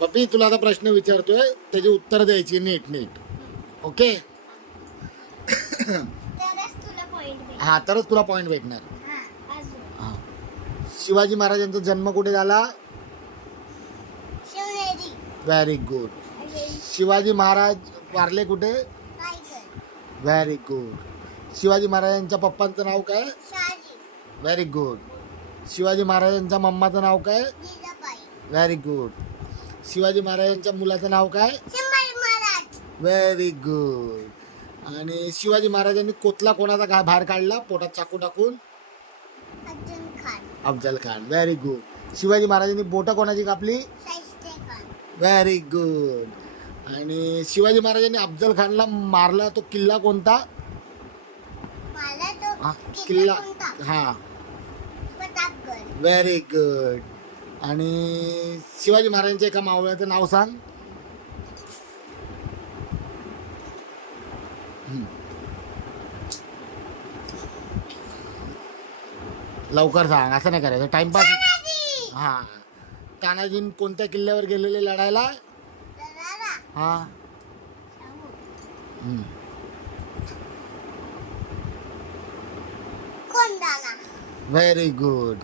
पप्पी तुला आता प्रश्न विचारतोय त्याची उत्तर द्यायची नीट नीट. ओके. तरच तुला पॉइंट भेटेल. हा तरच तुला पॉइंट भेटणार. हां अजून हा. शिवाजी महाराजांचा जन्म कुठे झाला? शिवनेरी. Very good. शिवाजी महाराज वारले कुठे? रायगड. Very good. शिवाजी महाराजांच्या पप्पांचं नाव काय? शहाजी. Very good. शिवाजी महाराजांच्या मम्माचं नाव काय? जिजाबाई. Very good. शिवाजी महाराजांच्या मुलाचं नाव काय? संभाजी महाराज. Very good. आणि शिवाजी महाराजांनी कोतला कोणाचा बाहेर काढला पोटात चाकू टाकून? अब्दुल खान. अफजल खान. Very good. शिवाजी महाराजांनी बोटं कोणाची कापली? शाहिस्ते खान. Very good. आणि शिवाजी महाराजांनी अफजल खानला मारला तो किल्ला कोणता? मला तो हा, किल्ला कोणता? हा. प्रतापगड. Very good. आणि शिवाजी महाराजांच्या एका मावळ्याचं नाव सांग. लवकर सांग, असं नाही करायचं टाइमपास. तानाजी. हा. तानाजी कोणत्या किल्ल्यावर गेलेले लढायला? दरारा. हा. शाहू. कोंडाणा. Very good.